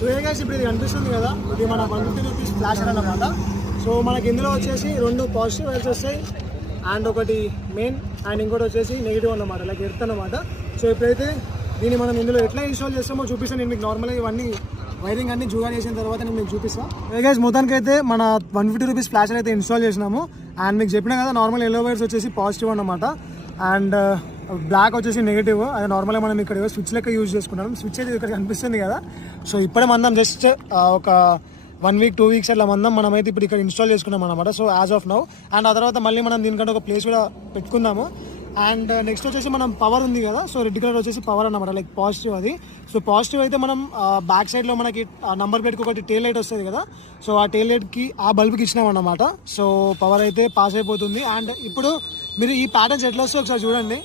So ఏ guys ఇప్పుడు ఇది కనిపిస్తుంది కదా, ఇది మన 150 రూపీస్ ఫ్లాషర్ అన్నమాట. సో మనకి ఇందులో వచ్చేసి 2 పాజిటివ్ వైర్స్ వస్తాయి అండ్ ఒకటి మెయిన్ అండ్ ఇంకోటి వచ్చేసి నెగిటివ్ అన్నమాట, లైక్ ఎర్త్ అన్నమాట. సో ఇప్పుడైతే దీన్ని మనం ఇందులో ఎట్లా ఇన్స్టాల్ చేస్తామో చూపిస్తాను నేను మీకు. నార్మల్గా ఇవన్నీ వైరింగ్ అన్ని జూగా చేసిన తర్వాత నేను మీకు చూపిస్తాను. గైస్ మొత్తానికి అయితే మన 150 రూపీస్ ఫ్లాషర్ అయితే ఇన్స్టాల్ చేసినాము. అండ్ మీకు చెప్పినా కదా నార్మల్ ఎల్లో వైర్స్ వచ్చేసి పాజిటివ్ అన్నమాట అండ్ బ్లాక్ వచ్చేసి నెగిటివ్. అది నార్మల్గా మనం ఇక్కడ స్విచ్ లెక్క యూజ్ చేసుకున్నాం. స్విచ్ అయితే ఇక్కడ కనిపిస్తుంది కదా. సో ఇప్పుడే మనం జస్ట్ ఒక 1 వీక్ 2 వీక్స్ అట్లా మనం అయితే ఇప్పుడు ఇక్కడ ఇన్స్టాల్ చేసుకున్నాం అనమాట. So as of now and ఆ తర్వాత మళ్ళీ మనం దీనికంటే ఒక ప్లేస్ కూడా పెట్టుకుందాము. అండ్ నెక్స్ట్ వచ్చేసి మనం పవర్ ఉంది కదా, సో రెడ్ కలర్ వచ్చేసి పవర్ అనమాట, లైక్ పాజిటివ్ అది. సో పాజిటివ్ అయితే మనం బ్యాక్ సైడ్లో మనకి నంబర్ ప్లేట్కి ఒకటి టేల్ లైట్ వస్తుంది కదా, సో ఆ టేల్ లైట్కి ఆ బల్బ్కి ఇచ్చినాం అన్నమాట. సో పవర్ అయితే పాస్ అయిపోతుంది. అండ్ ఇప్పుడు మీరు ఈ ప్యాటర్న్స్ ఎట్లా వస్తే ఒకసారి చూడండి.